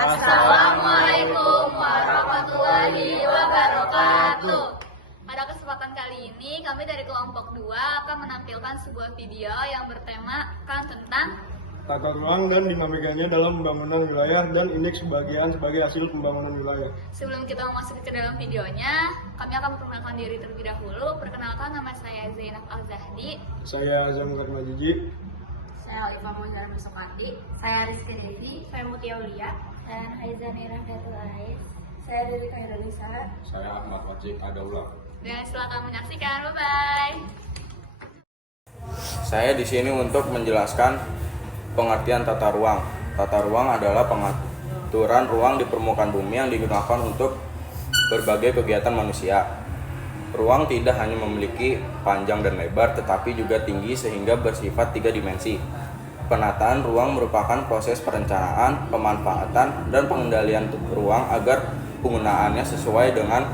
Assalamualaikum warahmatullahi wabarakatuh. Pada kesempatan kali ini, kami dari kelompok 2 akan menampilkan sebuah video yang bertemakan tentang tata ruang dan dinamikanya dalam pembangunan wilayah dan indeks kebahagiaan sebagai hasil pembangunan wilayah. Sebelum kita memasuki ke dalam videonya, kami akan memperkenalkan diri terlebih dahulu. Perkenalkan, nama saya Zainab Al-Zahdi. Saya Azam Karnajiji. Saya Olivia Muzara Besokati. Saya Rizky Dedi. Saya Mutia Ulia. Dan Haizani Rahmatul Ais. Saya Dewi Kairunisa. Saya Ahmad Wajib Adaullah. Dan silakan menyaksikan. Bye-bye. Saya di sini untuk menjelaskan pengertian tata ruang. Tata ruang adalah pengaturan ruang di permukaan bumi yang digunakan untuk berbagai kegiatan manusia. Ruang tidak hanya memiliki panjang dan lebar, tetapi juga tinggi sehingga bersifat 3 dimensi. Penataan ruang merupakan proses perencanaan, pemanfaatan, dan pengendalian ruang agar penggunaannya sesuai dengan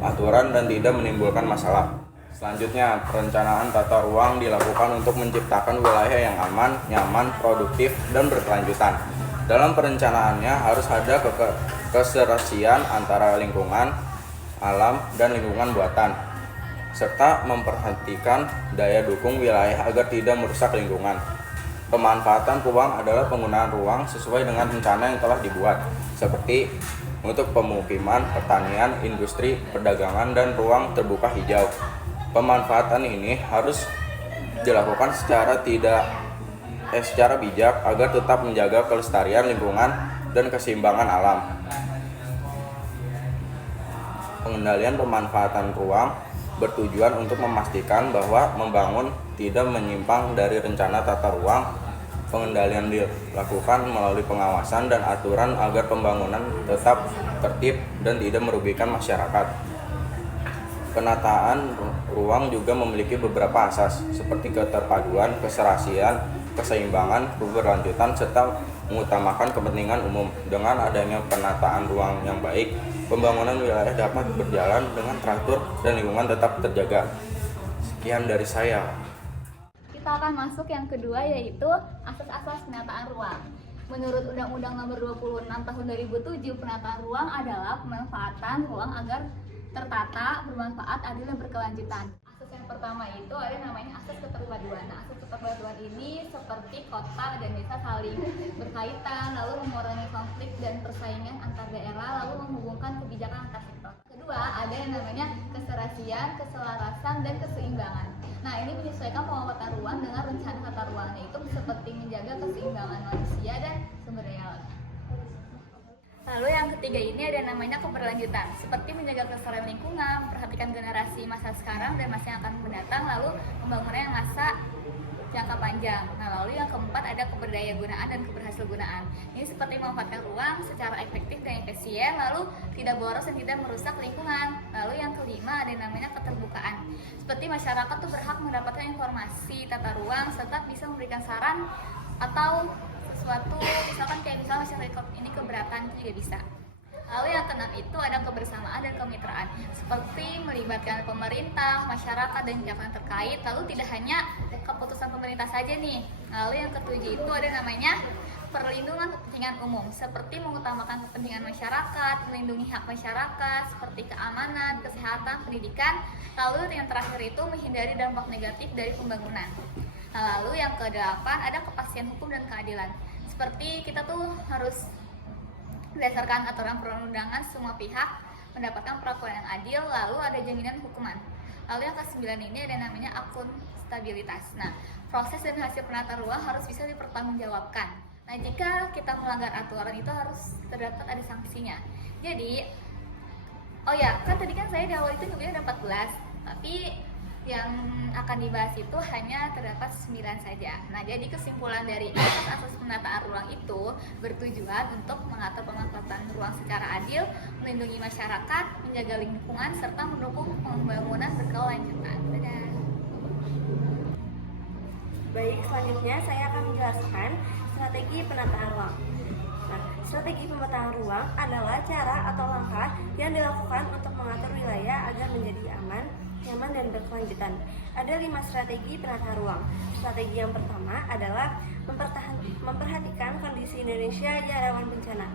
aturan dan tidak menimbulkan masalah. Selanjutnya, perencanaan tata ruang dilakukan untuk menciptakan wilayah yang aman, nyaman, produktif, dan berkelanjutan. Dalam perencanaannya harus ada keserasian antara lingkungan, alam, dan lingkungan buatan, serta memperhatikan daya dukung wilayah agar tidak merusak lingkungan. Pemanfaatan ruang adalah penggunaan ruang sesuai dengan rencana yang telah dibuat, seperti untuk pemukiman, pertanian, industri, perdagangan, dan ruang terbuka hijau. Pemanfaatan ini harus dilakukan secara bijak agar tetap menjaga kelestarian lingkungan dan keseimbangan alam. Pengendalian pemanfaatan ruang bertujuan untuk memastikan bahwa membangun tidak menyimpang dari rencana tata ruang. Pengendalian dilakukan melalui pengawasan dan aturan agar pembangunan tetap tertib dan tidak merugikan masyarakat. Penataan ruang juga memiliki beberapa asas seperti keterpaduan, keserasian, keseimbangan, keberlanjutan, serta mengutamakan kepentingan umum. Dengan adanya penataan ruang yang baik, pembangunan wilayah dapat berjalan dengan teratur dan lingkungan tetap terjaga. Sekian dari saya. Kita akan masuk yang kedua, yaitu asas-asas penataan ruang. Menurut Undang-Undang Nomor 26 Tahun 2007, penataan ruang adalah pemanfaatan ruang agar tertata, bermanfaat, adil, dan berkelanjutan. Asas yang pertama itu ada namanya asas keterpaduan. Nah, asas keterpaduan ini seperti kota dan desa saling berkaitan, lalu mengurangi konflik dan persaingan antar daerah, lalu menghubungkan kebijakan antar sektor. Kedua, ada yang namanya keserasian, keselarasan, dan keseimbangan. Nah, ini menyesuaikan pemanfaatan ruang dengan rencana tata ruangnya, itu seperti menjaga keseimbangan manusia dan sumber daya alam. Lalu yang ketiga ini ada namanya keberlanjutan, seperti menjaga kelestarian lingkungan, memperhatikan generasi masa sekarang dan masa yang akan mendatang, lalu pembangunan yang masa jangka panjang. Nah, lalu yang keempat ada keberdayagunaan dan keberhasilgunaan. Ini seperti memanfaatkan ruang secara efektif dan efisien, lalu tidak boros dan tidak merusak lingkungan. Lalu yang kelima ada namanya keterbukaan, seperti masyarakat tuh berhak mendapatkan informasi tata ruang serta bisa memberikan saran atau sesuatu, misalkan kayak misalnya masyarakat ini keberatan, itu juga bisa. Lalu yang keenam itu ada kebersamaan dan kemitraan, seperti melibatkan pemerintah, masyarakat, dan pihak yang terkait. Lalu tidak hanya keputusan pemerintah saja nih. Lalu yang ketujuh itu ada namanya perlindungan kepentingan umum, seperti mengutamakan kepentingan masyarakat, melindungi hak masyarakat, seperti keamanan, kesehatan, pendidikan. Lalu yang terakhir itu menghindari dampak negatif dari pembangunan. Nah, lalu yang kedelapan ada kepastian hukum dan keadilan, seperti kita tuh harus berdasarkan aturan perundangan semua pihak mendapatkan perlakuan yang adil, lalu ada jaminan hukuman. Lalu yang ke-9 ini ada namanya akuntabilitas. Nah, proses dan hasil penataan ruang harus bisa dipertanggungjawabkan. Nah, jika kita melanggar aturan itu harus terdapat ada sanksinya. Jadi, oh ya, kan tadi kan saya di awal itu nyebutnya ada 14, tapi yang akan dibahas itu hanya terdapat 9 saja. Nah, jadi kesimpulan dari asas penataan ruang itu bertujuan untuk mengatur pemanfaatan ruang secara adil, melindungi masyarakat, menjaga lingkungan, serta mendukung pembangunan berkelanjutan. Dadah. Baik, selanjutnya saya akan menjelaskan strategi penataan ruang. Nah, strategi pemetaan ruang adalah cara atau langkah yang dilakukan untuk mengatur wilayah agar menjadi aman, nyaman, dan berkelanjutan. Ada 5 strategi penataan ruang. Strategi yang pertama adalah memperhatikan kondisi Indonesia yang rawan bencana.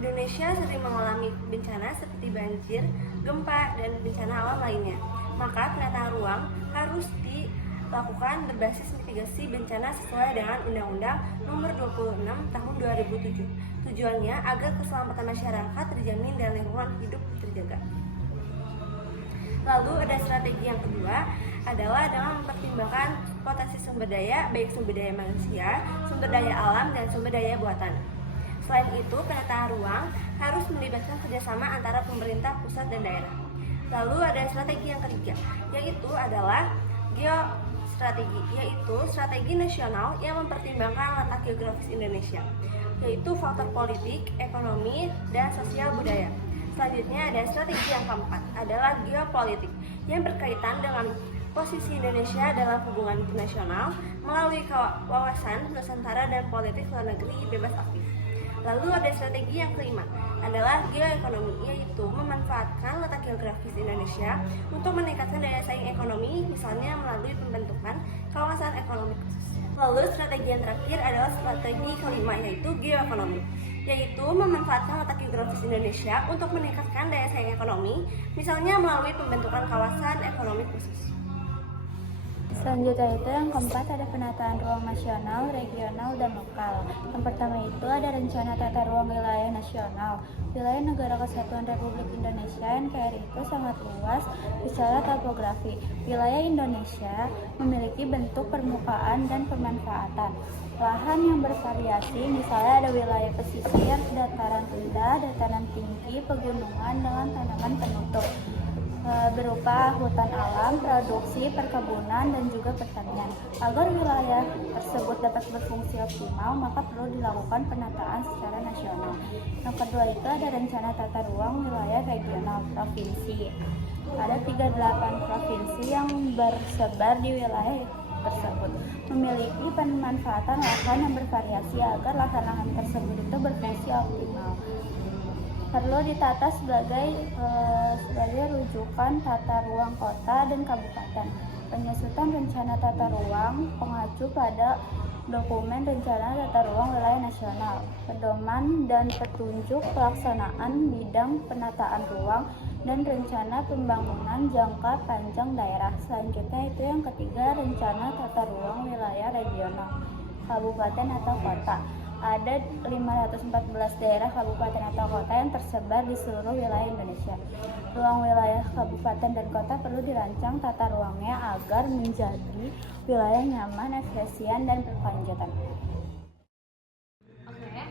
Indonesia sering mengalami bencana seperti banjir, gempa, dan bencana alam lainnya. Maka penataan ruang harus dilakukan berbasis mitigasi bencana sesuai dengan Undang-Undang Nomor 26 Tahun 2007. Tujuannya agar keselamatan masyarakat terjamin dan lingkungan hidup terjaga. Lalu ada strategi yang kedua adalah dengan mempertimbangkan potensi sumber daya, baik sumber daya manusia, sumber daya alam, dan sumber daya buatan. Selain itu, penataan ruang harus melibatkan kerjasama antara pemerintah pusat dan daerah. Lalu ada strategi yang ketiga, yaitu adalah geostrategi, yaitu strategi nasional yang mempertimbangkan letak geografis Indonesia, yaitu faktor politik, ekonomi, dan sosial budaya. Selanjutnya ada strategi yang keempat, adalah geopolitik, yang berkaitan dengan posisi Indonesia dalam hubungan internasional melalui wawasan Nusantara dan politik luar negeri bebas aktif. Lalu ada strategi yang kelima, adalah geoekonomi, yaitu memanfaatkan letak geografis Indonesia untuk meningkatkan daya saing ekonomi, misalnya melalui pembentukan kawasan ekonomi khusus. Lalu strategi yang terakhir adalah strategi kelima, yaitu geoekonomi, yaitu memanfaatkan letak geografis Indonesia untuk meningkatkan daya saing ekonomi, misalnya melalui pembentukan kawasan ekonomi khusus. Selanjutnya itu yang keempat ada penataan ruang nasional, regional, dan lokal. Yang pertama itu ada rencana tata ruang wilayah nasional. Wilayah Negara Kesatuan Republik Indonesia (NKRI) itu sangat luas secara topografi. Wilayah Indonesia memiliki bentuk permukaan dan pemanfaatan lahan yang bervariasi, misalnya ada wilayah pesisir, dataran rendah, dataran tinggi, pegunungan dengan tanaman penutup berupa hutan alam, produksi, perkebunan, dan juga pertanian. Agar wilayah tersebut dapat berfungsi optimal, maka perlu dilakukan penataan secara nasional. Yang kedua itu ada rencana tata ruang wilayah regional provinsi. Ada 38 provinsi yang bersebar di wilayah tersebut, memiliki pemanfaatan lahan yang bervariasi agar lahan-lahan tersebut itu berfungsi optimal. Perlu ditata sebagai rujukan tata ruang kota dan kabupaten. Penyusutan rencana tata ruang pengacu pada dokumen rencana tata ruang wilayah nasional, pedoman dan petunjuk pelaksanaan bidang penataan ruang dan rencana pembangunan jangka panjang daerah. Selanjutnya itu yang ketiga, rencana tata ruang wilayah regional, kabupaten atau kota. Ada 514 daerah kabupaten atau kota yang tersebar di seluruh wilayah Indonesia. Ruang wilayah kabupaten dan kota perlu dirancang tata ruangnya agar menjadi wilayah nyaman, efisien, dan berkelanjutan. Oke,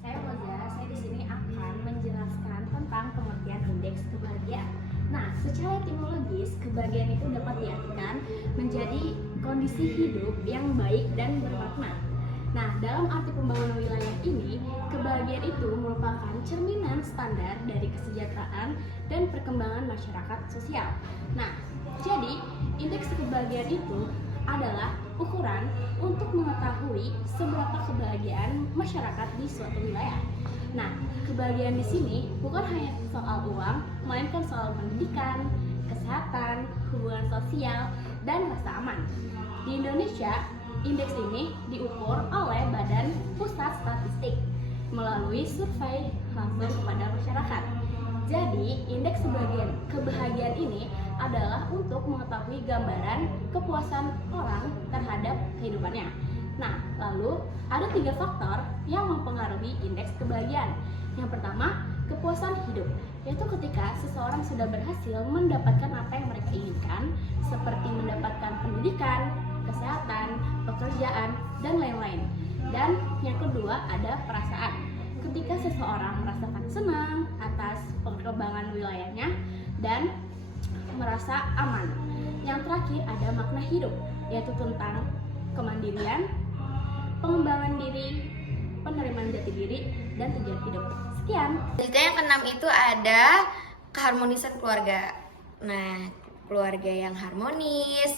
saya Moza. Saya di sini akan menjelaskan tentang pengertian indeks kebahagiaan. Nah, secara etimologis, kebahagiaan itu dapat diartikan menjadi kondisi hidup yang baik dan bermakna. Nah, dalam arti pembangunan wilayah ini, kebahagiaan itu merupakan cerminan standar dari kesejahteraan dan perkembangan masyarakat sosial. Nah, jadi indeks kebahagiaan itu adalah ukuran untuk mengetahui seberapa kebahagiaan masyarakat di suatu wilayah. Nah, kebahagiaan di sini bukan hanya soal uang, melainkan soal pendidikan, kesehatan, hubungan sosial, dan rasa aman. Di Indonesia, indeks ini diukur oleh Badan Pusat Statistik melalui survei langsung kepada masyarakat. Jadi, indeks kebahagiaan ini adalah untuk mengetahui gambaran kepuasan orang terhadap kehidupannya. Nah, lalu ada 3 faktor yang mempengaruhi indeks kebahagiaan. Yang pertama, kepuasan hidup, yaitu ketika seseorang sudah berhasil mendapatkan apa yang mereka inginkan, seperti mendapatkan pendidikan, kesehatan, pekerjaan, dan lain-lain. Dan yang kedua ada perasaan, ketika seseorang merasakan senang atas perkembangan wilayahnya dan merasa aman. Yang terakhir ada makna hidup, yaitu tentang kemandirian, pengembangan diri, penerimaan jati diri, dan tujuan hidup. Sekian. Selanjutnya yang keenam itu ada keharmonisan keluarga. Nah, keluarga yang harmonis,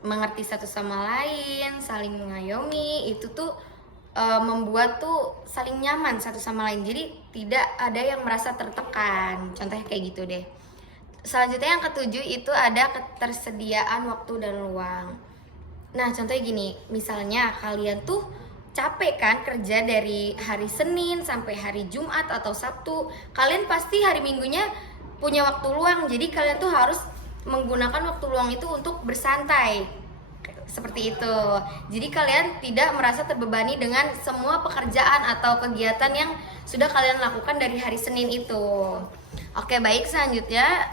mengerti satu sama lain, saling mengayomi, itu tuh membuat tuh saling nyaman satu sama lain. Jadi tidak ada yang merasa tertekan. Contohnya kayak gitu deh. Selanjutnya yang ketujuh itu ada ketersediaan waktu dan luang. Nah, contohnya gini, misalnya kalian tuh capek kan kerja dari hari Senin sampai hari Jumat atau Sabtu. Kalian pasti hari Minggunya punya waktu luang, jadi kalian tuh harus menggunakan waktu luang itu untuk bersantai. Seperti itu. Jadi kalian tidak merasa terbebani dengan semua pekerjaan atau kegiatan yang sudah kalian lakukan dari hari Senin itu. Oke, baik, selanjutnya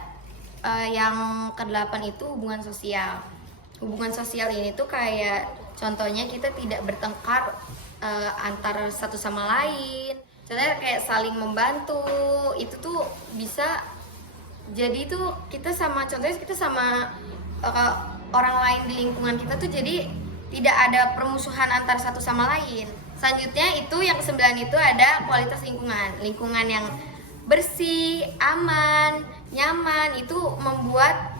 yang ke-8 itu hubungan sosial. Hubungan sosial ini tuh kayak contohnya kita tidak bertengkar antara satu sama lain. Contohnya kayak saling membantu. Itu tuh bisa jadi tuh kita sama orang lain di lingkungan kita tuh jadi tidak ada permusuhan antar satu sama lain. Selanjutnya itu yang ke-9 itu ada kualitas lingkungan. Lingkungan yang bersih, aman, nyaman itu membuat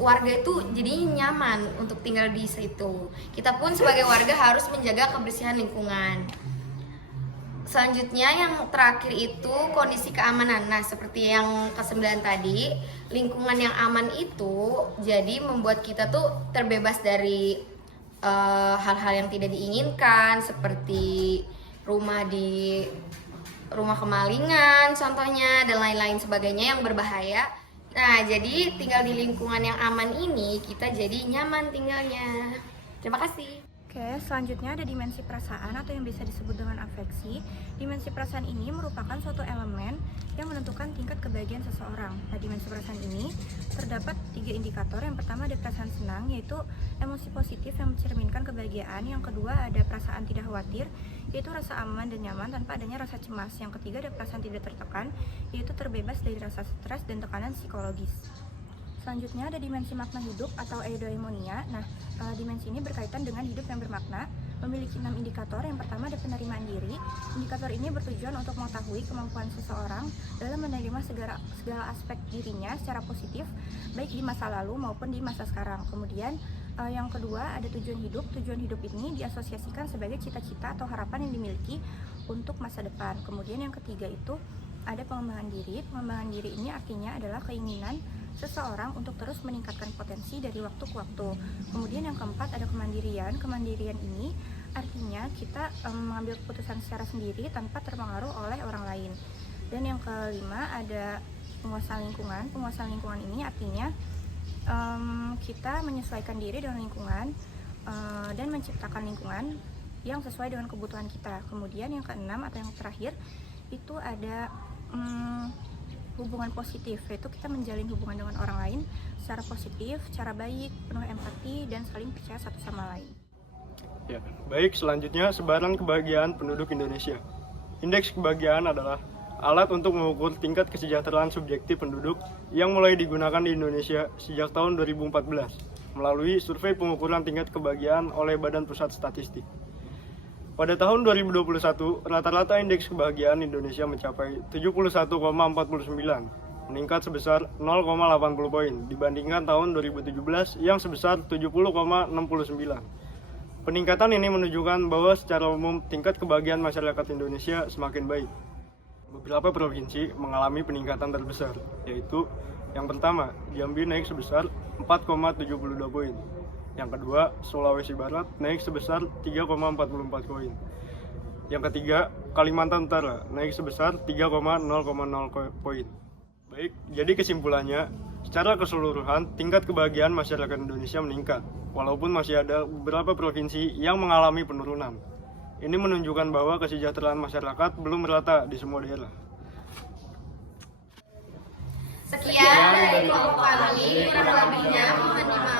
warga itu jadi nyaman untuk tinggal di situ. Kita pun sebagai warga harus menjaga kebersihan lingkungan. Selanjutnya yang terakhir itu kondisi keamanan. Nah, seperti yang ke-9 tadi, lingkungan yang aman itu jadi membuat kita tuh terbebas dari hal-hal yang tidak diinginkan, seperti rumah kemalingan contohnya, dan lain-lain sebagainya yang berbahaya. Nah, jadi tinggal di lingkungan yang aman ini kita jadi nyaman tinggalnya. Terima kasih. Oke, selanjutnya ada dimensi perasaan atau yang bisa disebut dengan afeksi. Dimensi perasaan ini merupakan suatu elemen yang menentukan tingkat kebahagiaan seseorang. Nah, dimensi perasaan ini terdapat 3 indikator. Yang pertama ada perasaan senang, yaitu emosi positif yang mencerminkan kebahagiaan. Yang kedua ada perasaan tidak khawatir, yaitu rasa aman dan nyaman tanpa adanya rasa cemas. Yang ketiga ada perasaan tidak tertekan, yaitu terbebas dari rasa stres dan tekanan psikologis. Selanjutnya ada dimensi makna hidup atau eudaimonia. Nah, dimensi ini berkaitan dengan hidup yang bermakna, memiliki 6 indikator. Yang pertama ada penerimaan diri. Indikator ini bertujuan untuk mengetahui kemampuan seseorang dalam menerima segala aspek dirinya secara positif, baik di masa lalu maupun di masa sekarang. Kemudian yang kedua ada tujuan hidup. Tujuan hidup ini diasosiasikan sebagai cita-cita atau harapan yang dimiliki untuk masa depan. Kemudian yang ketiga itu ada pengembangan diri. Pengembangan diri ini artinya adalah keinginan seseorang untuk terus meningkatkan potensi dari waktu ke waktu. Kemudian yang keempat ada kemandirian. Kemandirian ini artinya kita mengambil keputusan secara sendiri tanpa terpengaruh oleh orang lain. Dan yang kelima ada penguasaan lingkungan. Penguasaan lingkungan ini artinya kita menyesuaikan diri dengan lingkungan dan menciptakan lingkungan yang sesuai dengan kebutuhan kita. Kemudian yang keenam atau yang terakhir itu ada hubungan positif, yaitu kita menjalin hubungan dengan orang lain secara positif, secara baik, penuh empati, dan saling percaya satu sama lain. Ya, baik, selanjutnya sebaran kebahagiaan penduduk Indonesia. Indeks kebahagiaan adalah alat untuk mengukur tingkat kesejahteraan subjektif penduduk yang mulai digunakan di Indonesia sejak tahun 2014 melalui survei pengukuran tingkat kebahagiaan oleh Badan Pusat Statistik. Pada tahun 2021, rata-rata indeks kebahagiaan Indonesia mencapai 71,49, meningkat sebesar 0,80 poin dibandingkan tahun 2017 yang sebesar 70,69. Peningkatan ini menunjukkan bahwa secara umum tingkat kebahagiaan masyarakat Indonesia semakin baik. Beberapa provinsi mengalami peningkatan terbesar, yaitu yang pertama, Jambi naik sebesar 4,72 poin. Yang kedua, Sulawesi Barat naik sebesar 3,44 poin. Yang ketiga, Kalimantan Utara naik sebesar 3,00 poin. Baik, jadi kesimpulannya, secara keseluruhan tingkat kebahagiaan masyarakat Indonesia meningkat, walaupun masih ada beberapa provinsi yang mengalami penurunan. Ini menunjukkan bahwa kesejahteraan masyarakat belum merata di semua daerah. Sekian dari kelompok kami, kurang lebihnya mohon dimaafkan.